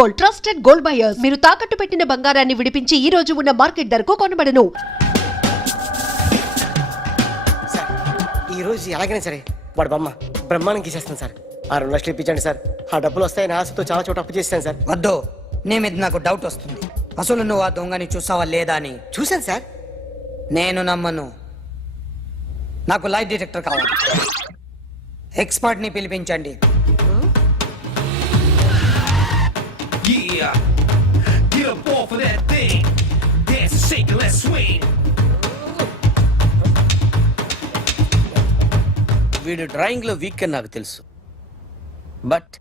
Gold, trusted gold buyers. మీరు తాకట్టు పెట్టిన బంగారాన్ని విడిపించి ఈ రోజు ఉన్న మార్కెట్ ధరకు కొనబడను. సార్ ఈ రోజు ఎలాగైనా సరే వాడు బొమ్మ బ్రహ్మాండం గీసేస్తాను సార్. 6 లక్షలు ఇప్పించండి సార్. ఆ డబ్బులు వస్తాయని ఆశతో చాలా చోట అప్పు చేస్తాను సార్. వద్దు, నీ మీద నాకు డౌట్ వస్తుంది. అసలు నువ్వు ఆ దొంగని చూసావా లేదా అని. చూశాను సార్. నేను నమ్మను. నాకు లైట్ డిటెక్టర్ కావాలి. ఎక్స్పర్ట్ ని పిలిపించండి. Yeah, get up off of that thing. Dance and shake and let's swing. వీడు డ్రాయింగ్ లో వీక్ అని నాకు తెలుసు. బట్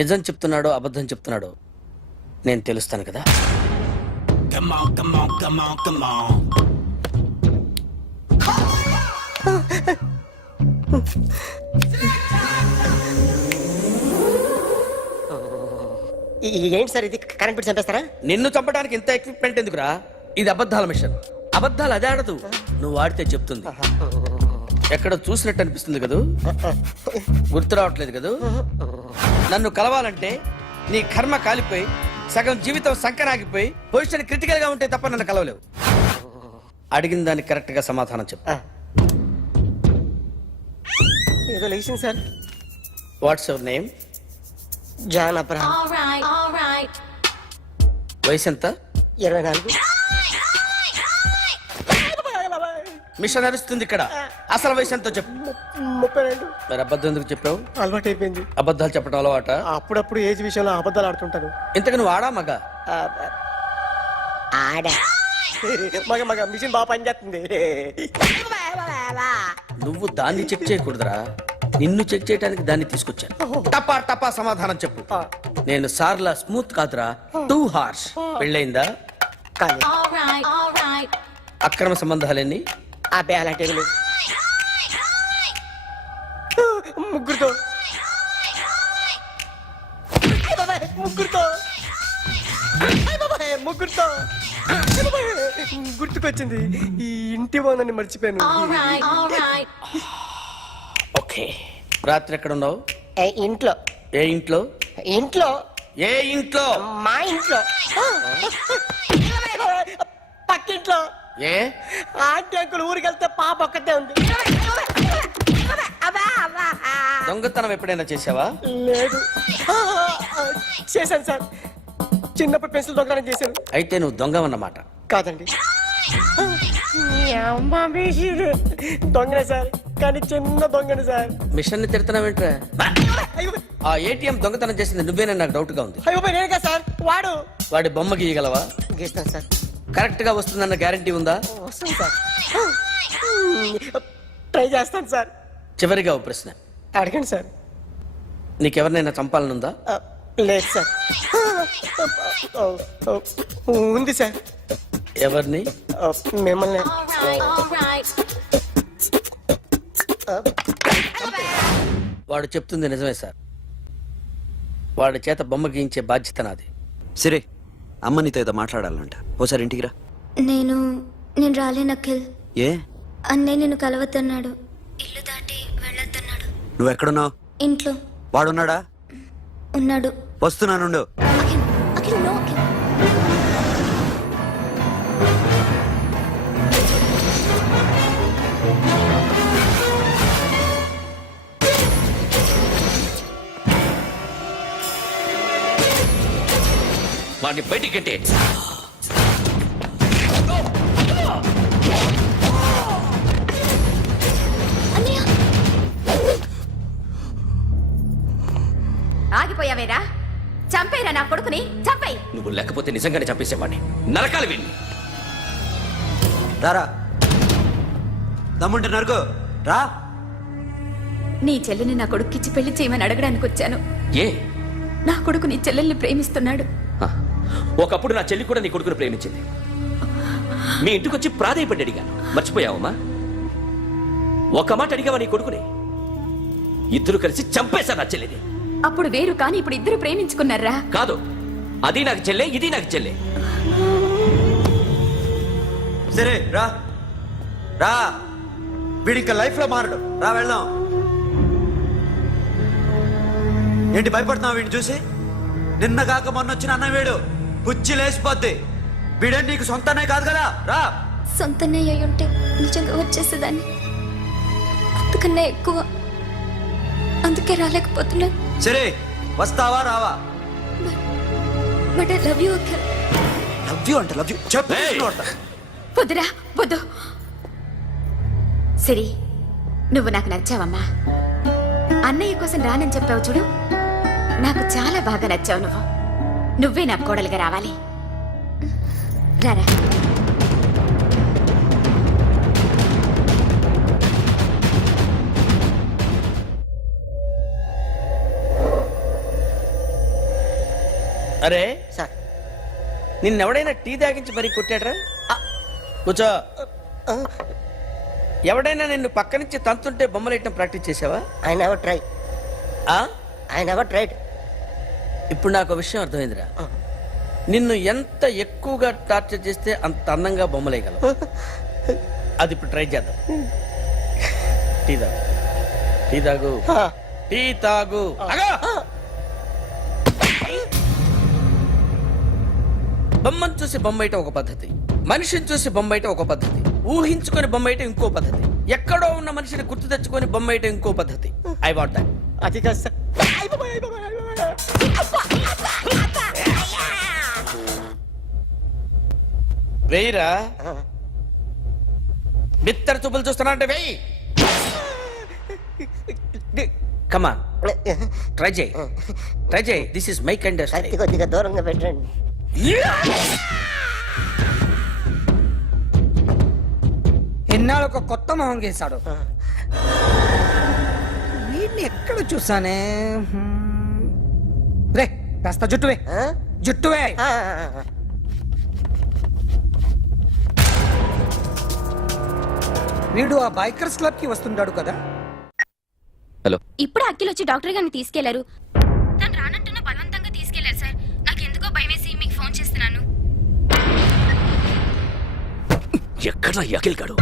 నిజం చెప్తున్నాడో అబద్ధం చెప్తున్నాడో నేను తెలుస్తాను కదా. Come on, come on, come on, come on. ఏంటి సార్ ఇది? కరెంట్ బిల్ చంపేస్తారా? నిన్ను చంపడానికి ఇంత ఎక్విప్మెంట్ ఎందుకురా? ఇది అబద్ధాల మిషన్. అబద్ధాలు అదే ఆడదు, నువ్వు ఆడితే చెప్తుంది. ఎక్కడ చూసినట్టు అనిపిస్తుంది కదూ, గుర్తు రావట్లేదు కదూ. నన్ను కలవాలంటే నీ కర్మ కాలిపోయి సగం జీవితం సంకరాగిపోయి పొజిషన్ క్రిటికల్ గా ఉంటే తప్ప నన్ను కలవలేవు. అడిగిన దానికి కరెక్ట్ గా సమాధానం చెప్పు. ఏదో లేచింది sir. What's your name? John Abraham. వయసు ఎంత? 24. మిషన్ నడుస్తుంది ఇక్కడ. అసలు వయసు ఎంతో చెప్పు. 32. మరి అబద్ధం ఎందుకు చెప్పావు? అలవాటు అయిపోయింది. అబద్ధాలు చెప్పడం అలవాట? అప్పుడప్పుడు ఏజ్ విషయంలో అబద్ధాలు ఆడుతుంటాను. ఇంతకు నువ్వు ఆడా మగ? ఆడా. మగ మగ మిషన్ బాగా పనిచేస్తుంది. నువ్వు దాన్ని చెక్ చేయకూడదురా, నిన్ను చెక్ చేయడానికి దాన్ని తీసుకొచ్చాను. టపా టపా సమాధానం చెప్పు. నేను సార్లా స్మూత్ కాదురా, టూ హార్ష్. పెళ్ళయిందా? కానీ అక్రమ సంబంధాలన్నీ? అబ్బాయి అలాంటి లేవు. ముగ్గురుతో ముగ్గురుతో గుర్తుకొచ్చింది. ఈ ఇంటి బాగుందని మర్చిపోయాను. ఓకే. రాత్రి ఎక్కడ ఉన్నావు? ఇంట్లో. ఏ ఇంట్లో? ఇంట్లో. ఏ ఇంట్లో? మా ఇంట్లో. పక్కింట్లో. ఏ ఆంటీ అంకుల్ ఊరికి వెళ్తే పాప ఒక్కతే ఉంది. దొంగతనం ఎప్పుడైనా చేసావా? లేదు. చేశాను సార్. చిన్నప్పుడు పెన్సిల్ దొంగతనం చేశాను. అయితే నువ్వు దొంగవన్నమాట. కాదండి, దొంగనే సార్, కానీ చిన్న దొంగని సార్. మిషన్ ని తిడుతున్నావేంట్రా? ఆ ఏటీఎం దొంగతనం చేసింది నువ్వేనని నాకు డౌట్ గా ఉంది. అయ్యో నేనే సార్. వాడి బొమ్మ గీయగలవా? గీస్తాను సార్. కరెక్ట్ గా వస్తుందన్న గ్యారంటీ ఉందా? వస్తాను సార్. ట్రై చేస్తాను సార్. చివరిగా ఓ ప్రశ్న అడగండి సార్. నీకెవరినైనా చంపాలనుందా? లేదు సార్. ఉంది సార్. ఎవరిని? మిమ్మల్ని. వాడు చెప్తుంది నిజమే సార్. వాడి చేత బొమ్మ గీయించే బాధ్యత నాది. సరే, అమ్మ నీతో ఏదో మాట్లాడాలంట. ఓసారి ఇంటికి రా. నేను రాలేను అఖిల్. ఏ? అన్నయ్య నిన్ను కలవద్దన్నాడు. ఇల్లు దాటి వెళ్ళొద్దన్నాడు. నువ్వు ఎక్కడున్నావు? ఇంట్లో. వాడున్నాడా? ఉన్నాడు. వస్తున్నానుండు. అఖిల్, అఖిల్, నో అఖిల్. వాడిని బయటికి గంటే. ఆగిపోయావేరా? చంపేరా నా కొడుకుని, చంపేయ్. నువ్వు లేకపోతే నిజంగానే చంపేసేవాడిని. నరకాలి వీణ్ణి. రారా, దమ్ముంటే నరుకు రా. నీ చెల్లిని నా కొడుక్కిచ్చి పెళ్లి చేయమని అడగడానికి వచ్చాను. ఏ? నా కొడుకు నీ చెల్లెల్ని ప్రేమిస్తున్నాడు. ఒకప్పుడు నా చెల్లి కూడా నీ కొడుకును ప్రేమించింది. మీ ఇంటికి వచ్చి ప్రాధేయపడి అడిగాను, మర్చిపోయావమ్మా? ఒక మాట అడిగావా నీ కొడుకుని? ఇద్దరు కలిసి చంపేశారు నా చెల్లిని. అప్పుడు వేరు, కానీ ఇప్పుడు ఇద్దరు ప్రేమించుకున్నారా? కాదు, అది నాకు చెల్లె, ఇది నాకు చెల్లె. సరే రా రా, వీడి ఇంకా లైఫ్ లో మారడు. రా వెళ్దాం. ఏంటి భయపడుతున్నావు వీడిని చూసి? నిన్న కాక మొన్న వచ్చిన అన్న వీడు పుచ్చి లేచిపోద్ది. వీడే నీకు సొంతనే కాదు కదా, రా. సొంతనే అయి ఉంటే నిజంగా వచ్చేసేదాన్ని. అంతకన్నా ఎక్కువ. అందుకే రాలేకపోతున్నాను. సరే, వస్తావా రావా? But I love you Akhil. Love you అంటే లవ్ యూ చెప్పు. ఏయ్! వద్దురా వద్దు. సిరి, నువ్వు నాకు నచ్చావమ్మా. అన్నయ్య కోసం రానని చెప్పావు చూడు, నాకు చాలా బాగా నచ్చావు నువ్వు. నువ్వే నా కోడలుగా రావాలి. రారా. అరే, సార్ నిన్నెవడైనా టీ తాగించి మరీ కొట్టాడ్రా? కూర్చో. ఎవడైనా నిన్ను పక్క నుంచి తంతుంటే బొమ్మలేయటం ప్రాక్టీస్ చేసావా? I never try. ఆ? I never tried. ఇప్పుడు నాకు ఒక విషయం అర్థమైందిరా. నిన్ను ఎంత ఎక్కువగా టార్చర్ చేస్తే అంత అందంగా బొమ్మలేయగలవు. అది ఇప్పుడు ట్రై చేద్దాం. టీ తాగు, టీ తాగు, టీ తాగు. ఆగు! బొమ్మను చూసి బొమ్మయటం ఒక పద్ధతి, మనిషిని చూసి బొమ్మయటం ఒక పద్ధతి, ఊహించుకొని బొమ్మయటం ఇంకో పద్ధతి, ఎక్కడో ఉన్న మనిషిని గుర్తు తెచ్చుకొని బొమ్మయటం ఇంకో పద్ధతి. I want that. అది కాదు సార్. వెయ్యిరా. బిత్తర చూపులు చూస్తున్నా అంటే వెయ్యి. కమాన్, ట్రై చేయి, ట్రై చేయి. This is my kind. కత్తి కొద్దిగా దూరంగా పెట్టండి. ఎన్నాళ్ళు ఒక కొత్త మొహం గీశాడు. వీడిని ఎక్కడ చూసానే? రే, కాస్త జుట్టువే, జుట్టువే. వీడు ఆ బైకర్స్ క్లబ్ కి వస్తుంటాడు కదా. ఇప్పుడు అఖిల్ వచ్చి డాక్టర్ గారిని తీసుకెళ్లారు. తను రానంటున్న బలవంతంగా తీసుకెళ్లారు సార్. నాకు ఎందుకో భయం వేసి మీకు ఫోన్ చేస్తున్నాను. ఎక్కడ అఖిల్ గాడు?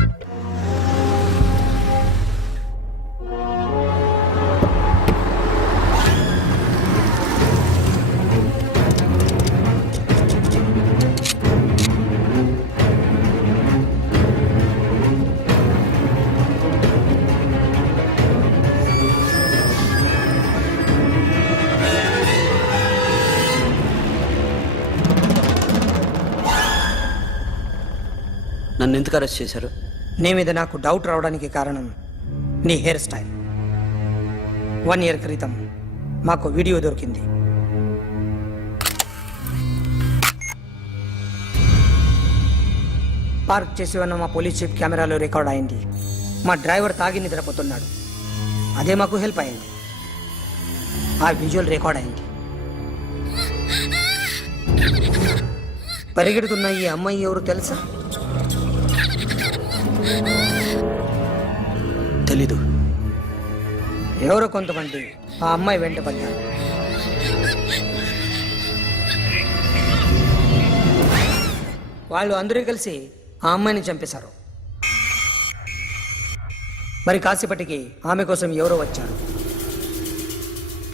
నన్ను ఎందుకు అరెస్ట్ చేశారు? నీ మీద నాకు డౌట్ రావడానికి కారణం నీ హెయిర్ స్టైల్. 1 year క్రితం మాకు వీడియో దొరికింది. పార్క్ చేసి ఉన్న మా పోలీస్ జీప్ కెమెరాలో రికార్డ్ అయింది. మా డ్రైవర్ తాగి నిద్రపోతున్నాడు. అదే మాకు హెల్ప్ అయింది. ఆ విజువల్ రికార్డ్ అయింది. పరిగెడుతున్న ఈ అమ్మాయి ఎవరు తెలుసా? తెలీదు. ఎవరో కొంతమంది ఆ అమ్మాయి వెంట పడ్డారు. వాళ్ళు అందరూ కలిసి ఆ అమ్మాయిని చంపేశారు. మరి కాసేపటికి ఆమె కోసం ఎవరో వచ్చారు.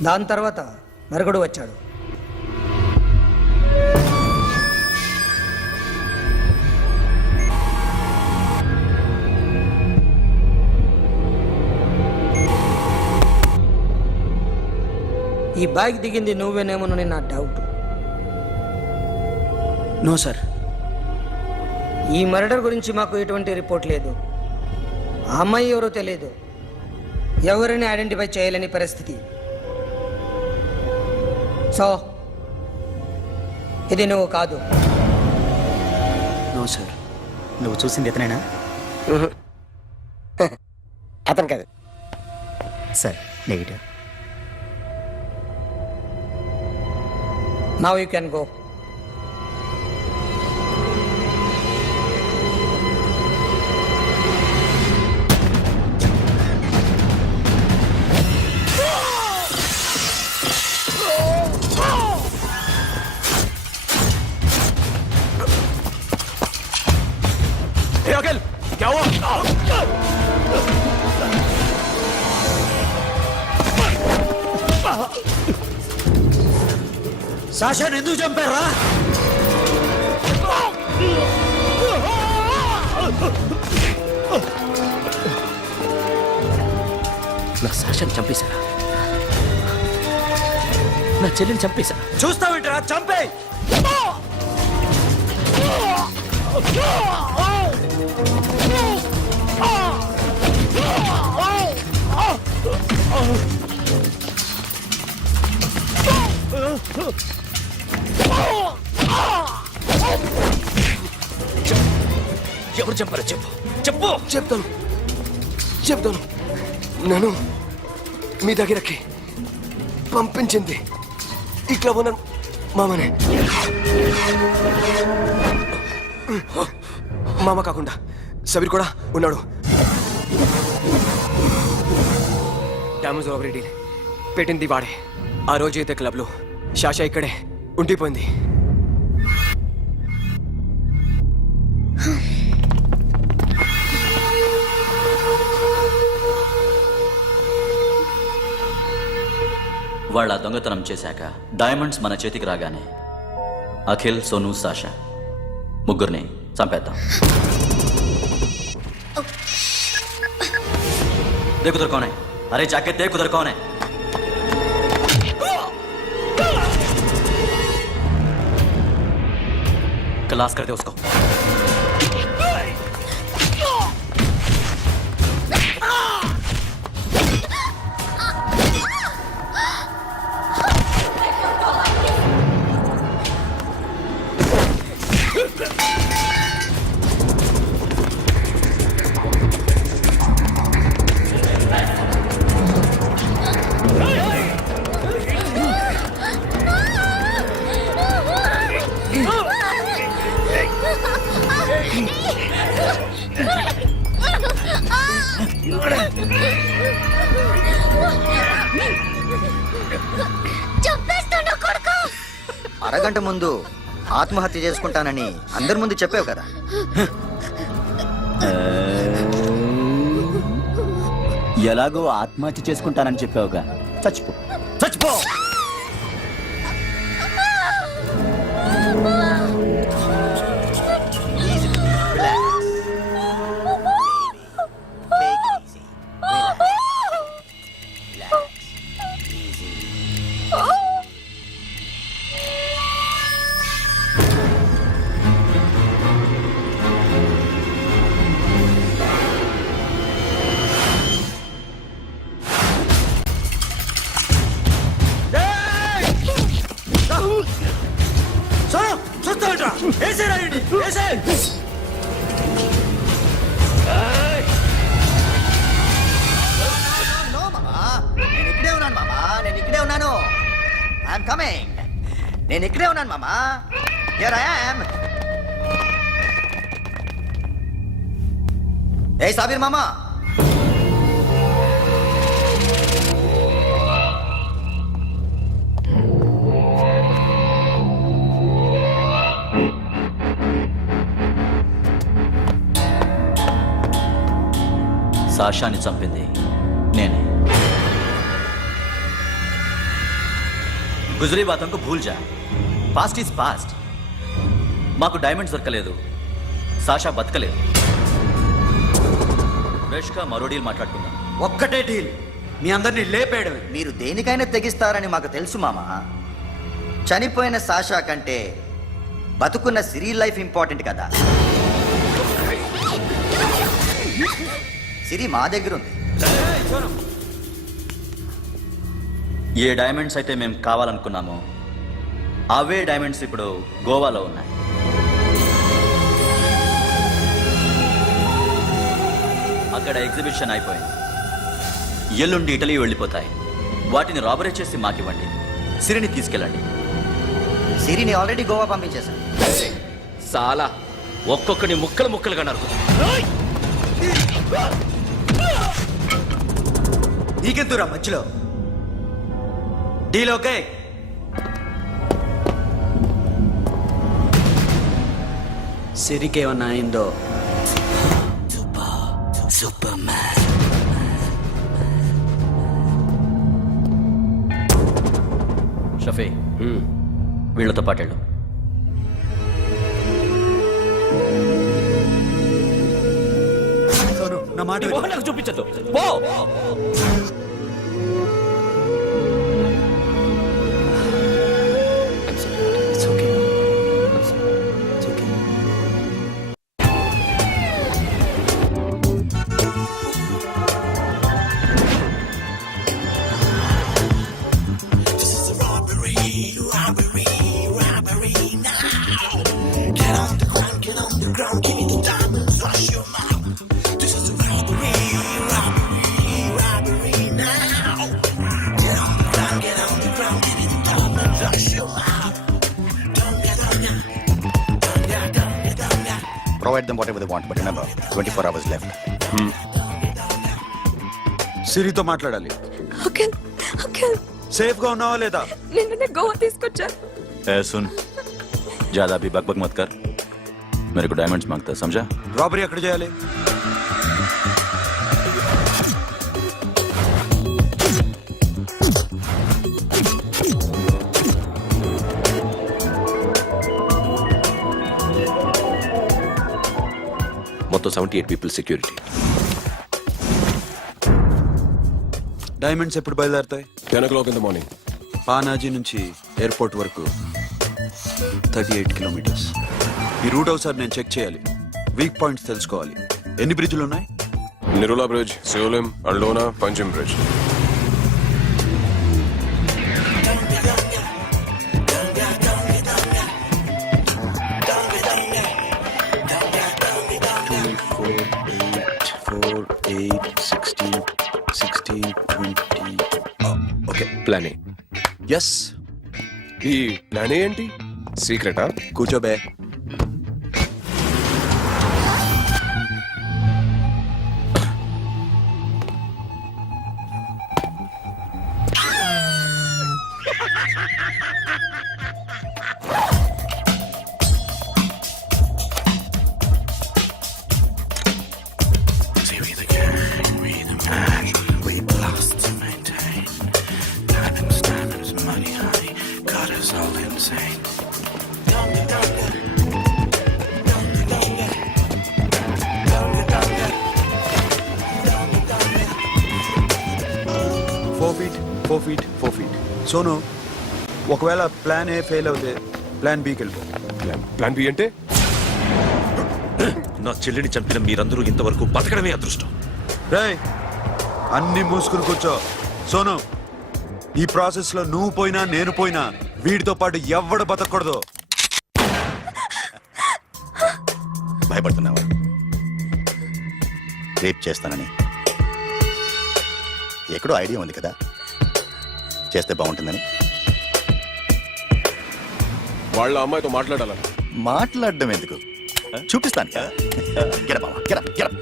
దాని తర్వాత మరొకడు వచ్చాడు. ఈ బైక్ దిగింది నువ్వేనేమోనని నా డౌట్. No sir. ఈ మర్డర్ గురించి మాకు ఎటువంటి రిపోర్ట్ లేదు. ఆ అమ్మాయి ఎవరో తెలియదు. ఎవరిని ఐడెంటిఫై చేయలేని పరిస్థితి. సో ఇది నువ్వు కాదు. No sir. నువ్వు చూసింది ఇతనేనా? అతను కాదు sir. Negative. Now you can go. Akhil, क्या हुआ? సాషాని ఎందుకు చంపారా? నా సాషాన్ని చంపేశారా? నా చెల్లిని చంపేశారా? చూస్తావేంట్రా? చంపే. ఎవరు చంపారో చెప్పు, చెప్పు. చెప్తాను నన్ను మీ దగ్గరకి పంపించింది ఇట్లా ఉన్న మామనే. మామ కాకుండా సబీర్ కూడా ఉన్నాడు. డ్యామేజ్ ఓవర్ డీల్ పెట్టింది వాడే. ఆ రోజు అయితే క్లబ్లో శాషా ఇక్కడే ఉండిపోయింది. వాళ్ళ దొంగతనం చేశాక డైమండ్స్ మన చేతికి రాగానే అఖిల్, సోను, సాషా ముగ్గురిని చంపేద్దాం. देख उधर कौन है? अरे जाके देख उधर कौन है? क्लास कर दे उसको. అరగంట ముందు ఆత్మహత్య చేసుకుంటానని అందరి ముందు చెప్పావు కదా. ఎలాగో ఆత్మహత్య చేసుకుంటానని చెప్పావుగా, చచ్చిపో చచ్చిపో. చూస్తావేంట్రా? వేసేరా వీడిని, వేసేయ్. No, మామా. నేను ఇక్కడే ఉన్నాను మామా, నేను ఇక్కడే ఉన్నాను. I'm coming. నేను ఇక్కడే ఉన్నాను మామా. Here I am. ఏ సాబీర్ మామా, సాషాని చంపింది నేనే. గుజరీ బాతం కు భూల్ జా. Past is past. మాకు డైమండ్స్ దొరకలేదు, సాషా బతకలేదు. ఫ్రెష్గా మరో డీల్ మాట్లాడుకుందాం. ఒక్కటే డీల్, మీ అందరినీ లేపేయడం. మీరు దేనికైనా తెగిస్తారని మాకు తెలుసు మామ. చనిపోయిన సాషా కంటే బతుకున్న సిరి లైఫ్ ఇంపార్టెంట్ కదా. సిరి మా దగ్గర ఉంది. ఏ డైమండ్స్ అయితే మేము కావాలనుకున్నామో అవే డైమండ్స్ ఇప్పుడు గోవాలో ఉన్నాయి. అక్కడ ఎగ్జిబిషన్ అయిపోయింది. ఎల్లుండి ఇటలీ వెళ్ళిపోతాయి. వాటిని రాబరీ చేసి మాకివ్వండి. సిరిని తీసుకెళ్ళండి. సిరిని ఆల్రెడీ గోవా పంపించేశాను. సాలా ఒక్కొక్కని ముక్కలు ముక్కలుగా నరుకుతా. నీకెందురా మధ్యలో? Deal okay? సిరికేమన్నా అయిందో సూపర్ మ్యాన్. షఫీ, వీళ్ళతో పాటేళ్ళు. సోను నా మాట నీ విను. మొహం నాకు చూపించద్దు. పో. It's okay. It's okay. Provide them whatever they want, but remember, 24 hours left. సిరితో మాట్లాడాలి. సేఫ్ గా ఉన్నావా లేదా? నిన్న గోవా తీసుకొచ్చారు. ए सुन, ज्यादा भी बकबक मत कर. मेरे को डायमंड्स मांगता है, समझा? రాబరీ ఎక్కడ చేయాలి? మొత్తం 78 పీపుల్ సెక్యూరిటీ. డైమండ్స్ ఎప్పుడు బయలుదేరుతాయి? 10 o'clock in the morning. Panaji నుంచి ఎయిర్పోర్ట్ వరకు 38 కిలోమీటర్స్. ఈ రూట్ ఒకసారి నేను చెక్ చేయాలి. వీక్ పాయింట్స్ తెలుసుకోవాలి. ఎన్ని బ్రిడ్జ్లు ఉన్నాయి? Nirula Bridge, Seolim, Aldona, Panjim Bridge. Okay, plan A. Yes. ఈ ప్లాన్ ఏంటి? సీక్రెటా? కూర్చోబే. Four feet. సోను, ఒకవేళ ప్లాన్ ఏ ఫెయిల్ అవుతే ప్లాన్ బికి వెళ్ళిపో. ప్లాన్ బి అంటే? నా చెల్లిని చంపిన మీరందరూ ఇంతవరకు బతకడమే అదృష్టం. రేయ్, అన్ని మూసుకుని కూర్చో. సోను, ఈ ప్రాసెస్ లో నువ్వు పోయినా నేను పోయినా వీడితో పాటు ఎవ్వడు బతకూడదు. భయపడుతున్నావా? రేప్ చేస్తానని ఎక్కడో ఐడియా ఉంది కదా, చేస్తే బాగుంటుందని. వాళ్ళ అమ్మాయితో మాట్లాడాలని. మాట్లాడడం ఎందుకు, చూపిస్తాను కదా. Get up, మామ. Get up, get up.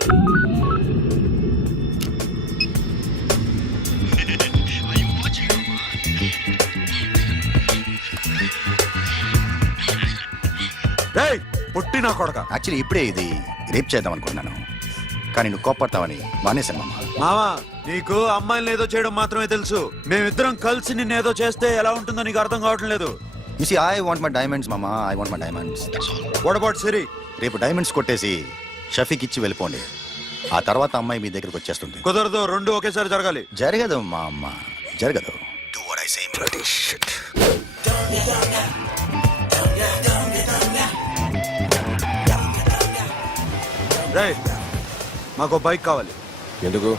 రేయ్, పొట్టి నా కొడక. యాక్చువల్లీ ఇప్పుడే ఇది రేప్ చేద్దాం అనుకున్నాను, కానీ నువ్వు కోపడతావని మానేశాను మామ. మావా, నీకు అమ్మాయిలను ఏదో చేయడం మాత్రమే తెలుసు. మేమిద్దరం కలిసి నిన్నేదో చేస్తే ఎలా ఉంటుందో నీకు అర్థం కావటం లేదు. You see, I want my diamonds, mama. I want my diamonds. That's all. What about సిరి? రేపు డైమండ్స్ కొట్టేసి షఫీక్ ఇచ్చి వెళ్ళిపోండి. ఆ తర్వాత అమ్మాయి మీ దగ్గరికి వచ్చేస్తుంది. కుదరదు, రెండు ఒకేసారి జరగాలి. జరగదు మా అమ్మ, జరగదు. Do what I say, bloody shit. రేయ్, మాకు బైక్ కావాలి. ఎందుకు?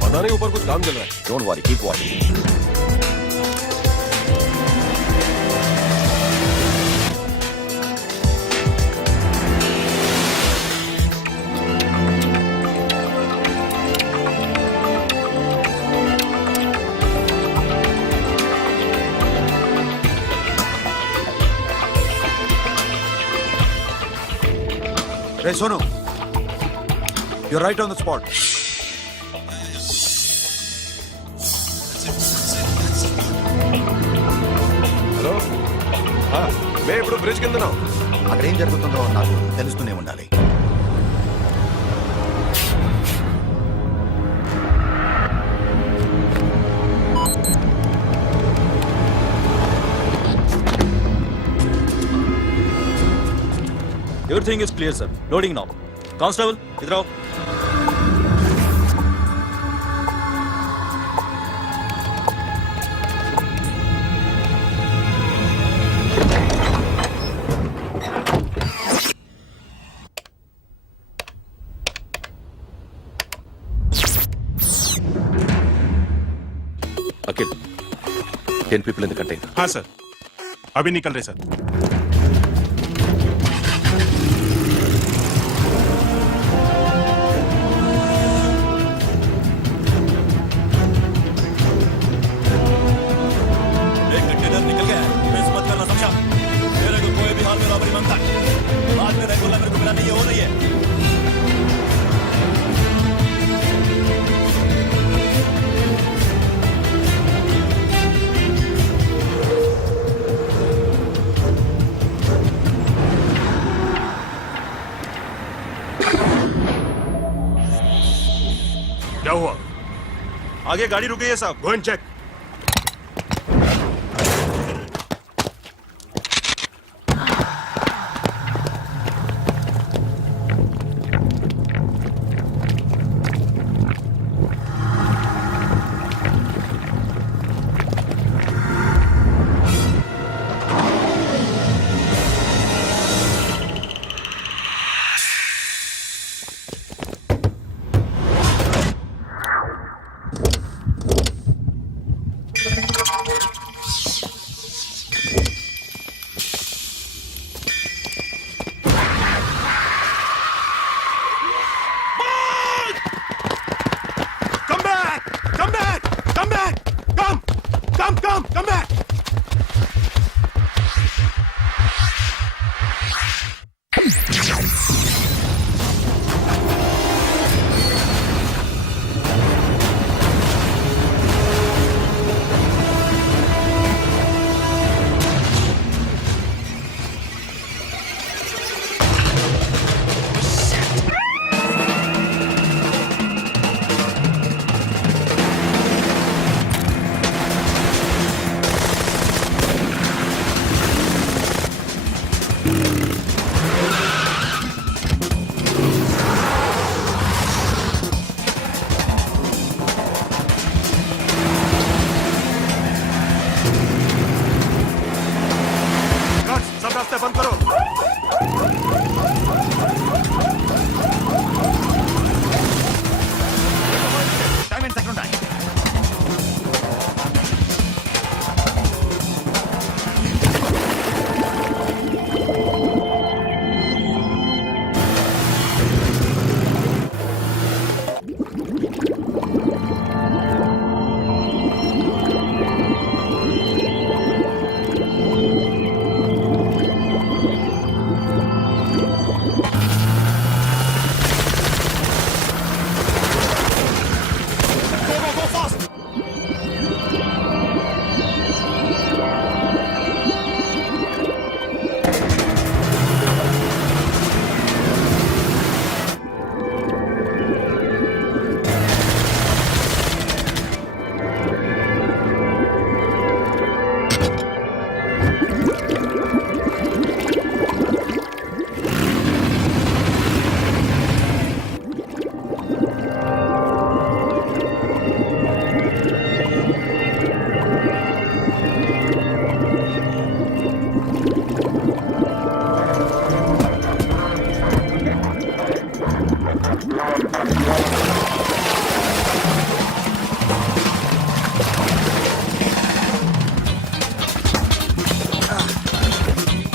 पता नहीं ऊपर कुछ काम चल रहा है. Don't worry, keep watching. రే Sonu, you're right on the spot. Bridge కిందనో. అక్కడ ఏం జరుగుతుందో నాకు తెలుస్తూనే ఉండాలి. Everything is clear, sir. Loading now. Constable, idhar aao. Akhil 10 people in the container. हाँ सर, अभी निकल रहे सर. एक कंटेनर निकल गया है. मिस मत करना, समझा? मेरे को कोई भी हाल में रॉबरी मांगता है. बाद में रेगुलर मेरे को मिला नहीं, ये हो रही है. क्या हुआ? आगे गाड़ी रुक गई है साहब. Go and check. Come back! सब रास्ते बंद करो. టైం ఎంత ఉన్నాయి?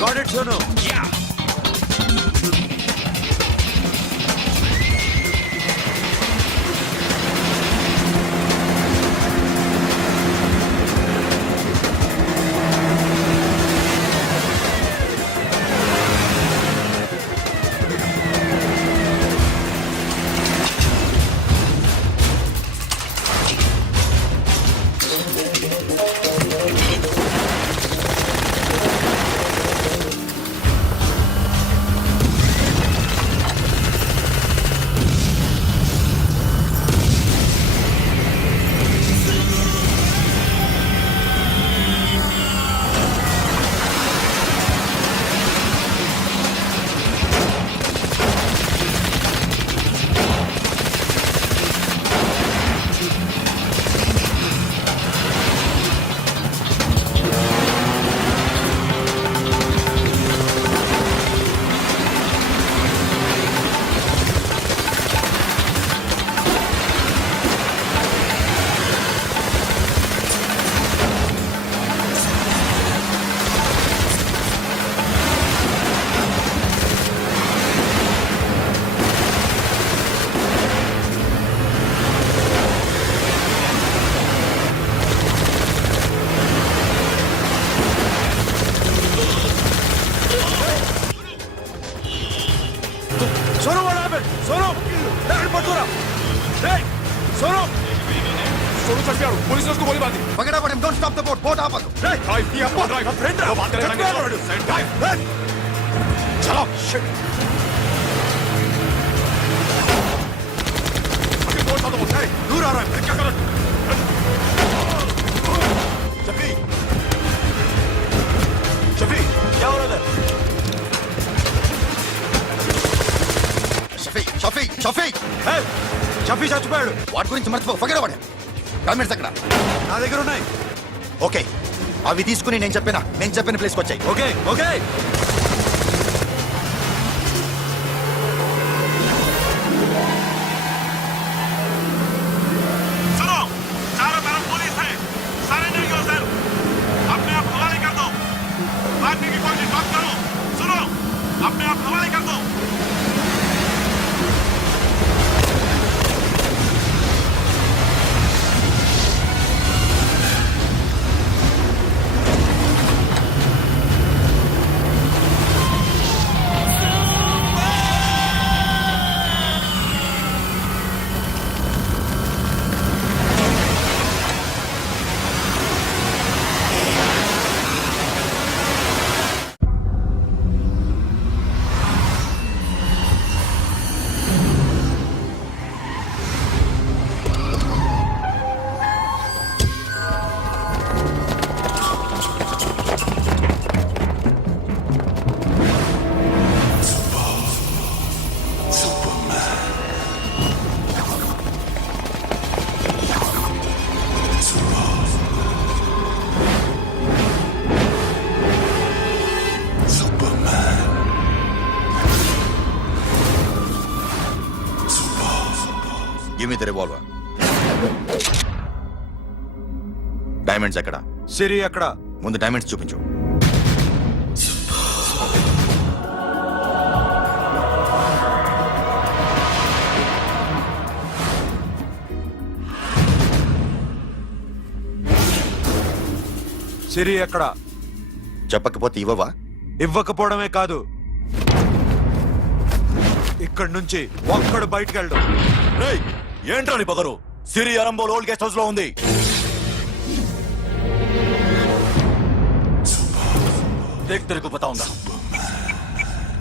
Got it, Sonu. Yeah. Sonu चढ़ पुलिस ने उसको गोली मार दी पकड़ा पड़े don't stop the boat boat आपको ड्राइव किया ड्राइव फ्रेंड वो बात करेंगे चलो शिट दूर आ रहा है क्या करो शफी शफी क्या हो रहा है షఫీ షఫీ షఫీ షఫీ చచ్చిపోయాడు వాడి గురించి మర్చిపో పగడ వాడే డాక్యుమెంట్స్ అక్కడ నా దగ్గర ఉన్నాయి ఓకే అవి తీసుకుని నేను చెప్పిన ప్లేస్కి వచ్చాయి ఓకే ఓకే सुनो चारों तरफ पुलिस है सरेंडर योरसेल्फ अपने आप हवाले कर दो भागने की कोशिश मत करो सुनो अपने आप हवाले कर दो give me the revolver diamonds ఎక్కడ సిరి ఎక్కడ ముందు డైమండ్స్ చూపించు సిరి ఎక్కడ చెప్పకపోతే ఇవ్వవా ఇవ్వకపోవడమే కాదు ఇక్కడి నుంచి ఒక్కడు బయటకు వెళ్ళడం రేయ్ ఏంట్రా నీ పొగరు సిరి అరంబోల్ ఓల్డ్ గెస్ట్ హౌస్ లో ఉంది దేఖ్ తెరకు పతా ఉందా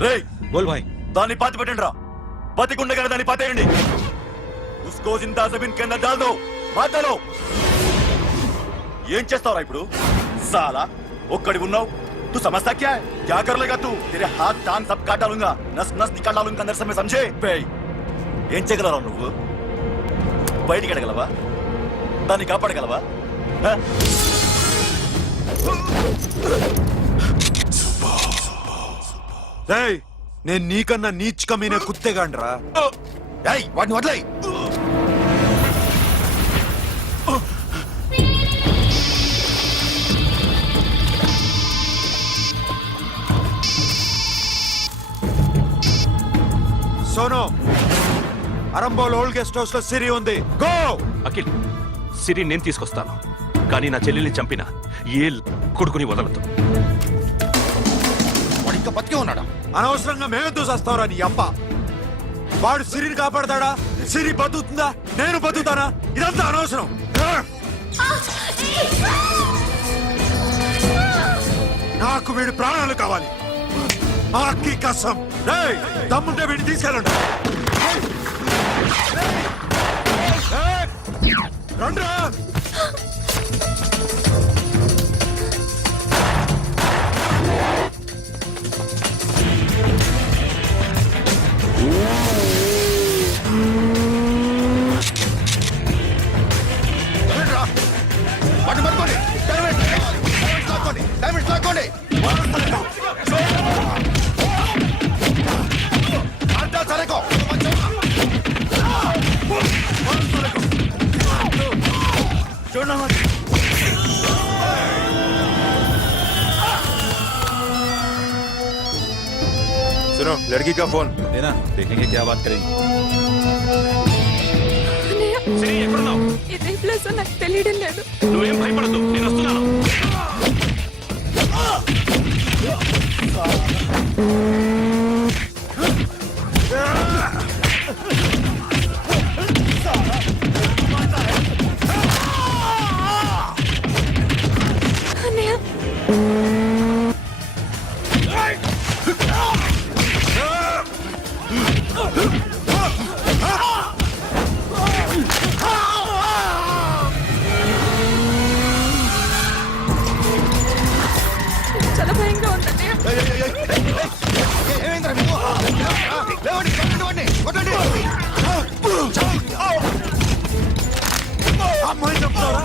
రేయ్ बोल भाई దాన్ని పాతి పెట్టండి రా బతికుండే కదా దాన్ని పాతేయండి ఉస్కో జిందా జమీన్ కే అందర్ డాల్ దో మాతలో ఏం చేస్తావురా ఇప్పుడు సాలా ఒక్కడి ఉన్నావు तू समझता क्या है क्या कर लेगा तू तेरे हाथ टांग सब काट डालूंगा नस नस निकाल डालूंगा अंदर से मैं समझे ఏం చేయగలరా నువ్వు బయటికి ఎడగలవా దాన్ని కాపాడగలవా నేను నీకన్నా నీచకమైన కుత్తేగాండ్రా వాటిని వదిలేయ్ Sono Arambol old guest house లో సిరి ఉంది గో అఖిల్ సిరి నేను తీసుకొస్తాను కానీ నా చెల్లెల్ని చంపిన ఏ కొడుకుని వదలదు వాడు ఇంకా బతికే ఉన్నాడా అనవసరంగా మేమెందుకు చేస్తావురా నీ అప్ప వాడు సిరిని కాపాడతాడా సిరి బతుకుతుందా నేను బతుకుతానా ఇదంతా అనవసరం నాకు వీడి ప్రాణాలు కావాలి ఆకి కసం దమ్ముంటే వీడిని తీసుకెళ్ళండి రండ్రా వాటిని పట్టుకోండి డైమండ్స్ లాక్కోండి సరేకో सुनो लड़की का फोन देना देखेंगे क्या बात करेंगे ఇదే ప్లేస్ నాకు తెలియడం లేదు నువ్వేం భయపడద్దు నేను వస్తున్నాను చెప్తారా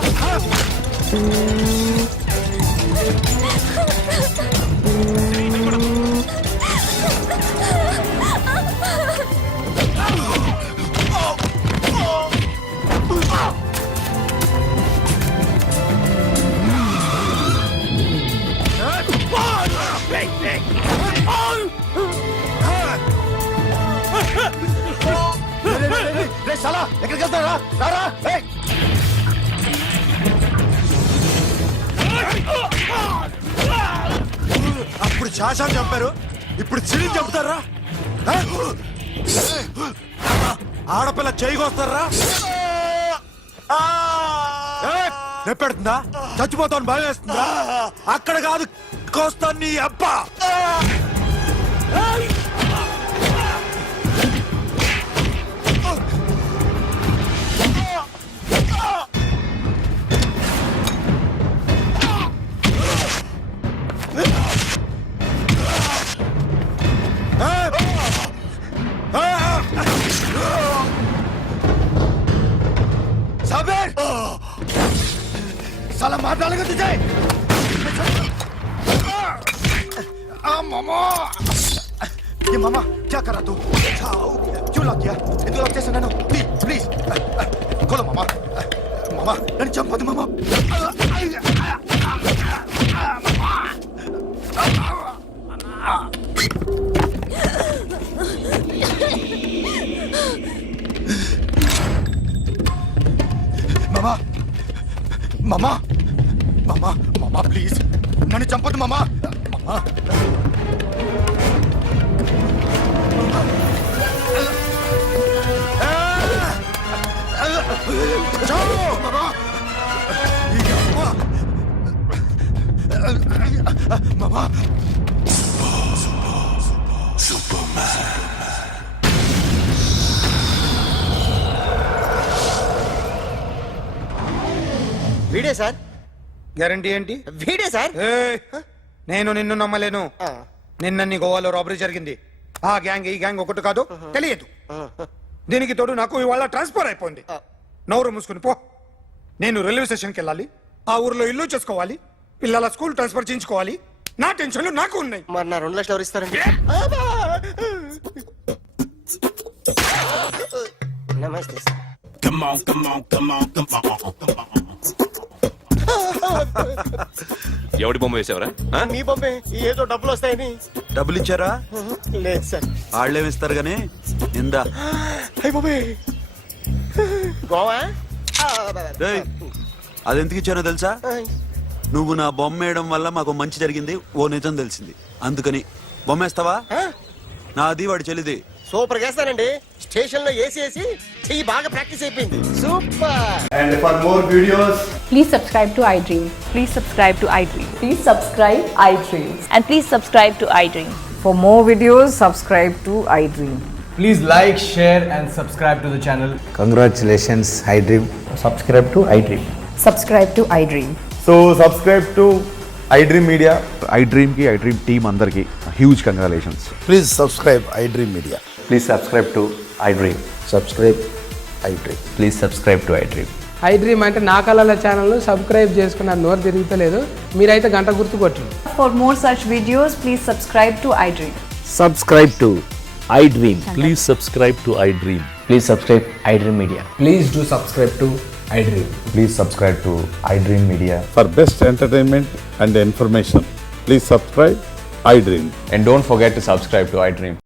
రే సాలా ఎక్కడికి వెళ్తారా రారా ఏయ్! అప్పుడు శాశాన్ని చంపారు ఇప్పుడు చిరిని చంపుతారా ఆ? ఆడపిల్ల చేయకొస్తారా నెప్పెడుతుందా చచ్చిపోతాను భయం వేస్తుందా అక్కడ కాదు కోస్తాను నీ అబ్బా साबिर साला मार डालेगा तुझे मामा ये मामा क्या करा तू क्यों लग गया इधर लग जैसे नैनो प्लीज प्लीज खोलो मामा मामा nano Champa they mama mama mama mama mama please नन्नु चंपొద్దు मामा मामा जाओ मामा मामा వీడే సార్ గ్యారంటీ ఏంటి? వీడే సార్ నేను నిన్ను నమ్మలేను. నిన్న నీ గోవాలో రాబరీ జరిగింది. ఆ గ్యాంగ్ ఈ గ్యాంగ్ ఒకటి కాదు తెలియదు. దీనికి తోడు నాకు ఇవాళ ట్రాన్స్ఫర్ అయిపోయింది. నోరు మూసుకుని పో. నేను రైల్వే స్టేషన్కి వెళ్ళాలి, ఆ ఊర్లో ఇల్లు చేసుకోవాలి, పిల్లల స్కూల్ ట్రాన్స్ఫర్ చేయించుకోవాలి. నా టెన్షన్లు నాకు ఉన్నాయి. మరి నా 2 లక్షలు ఎవరు ఇస్తారండి? నమస్తే సార్. ఎవడి బొమ్మ వేసావరా? మీ బొమ్మే ఏదో డబ్బులు వస్తాయని. డబ్బులు ఇచ్చారా? లేదు సార్. వాళ్ళేమి ఇస్తారు గానీ ఇందా. గోవా రేయ్, అది ఎందుకు ఇచ్చానో తెలుసా? నువ్వు నా బొమ్మ వేయడం వల్ల మాకు మంచి జరిగింది, ఓ నిజం తెలిసింది. అందుకని బొమ్మ వేస్తావా? నాది వాడి చెల్లిది. సూపర్ చేస్తానండి. స్టేషన్ లో ఏసీ చెయ్యి బాగా ప్రాక్టీస్ అయిపోయింది. Super. And for more videos Please subscribe to iDream. Please subscribe to iDream. Please subscribe iDream. And please subscribe to iDream. For more videos, subscribe to iDream. Please like, share and subscribe to the channel. Congratulations iDream. Subscribe to iDream. Subscribe to iDream. So subscribe to iDream Media. iDream ki iDream team andarki huge congratulations. Please subscribe iDream media. Please subscribe to iDream. Subscribe iDream. Please subscribe to iDream. iDream అంటే నా కళల channel subscribe చేసుకున్న నోరు తిరుగుతలేదు. మీరైతే గంట గుర్తు కొట్టండి. For more such videos, please subscribe to iDream. Subscribe to iDream. Please subscribe to iDream. Please subscribe iDream Media. Please do subscribe to iDream. Please subscribe to iDream Media. For best entertainment and information, please subscribe iDream. And don't forget to subscribe to iDream.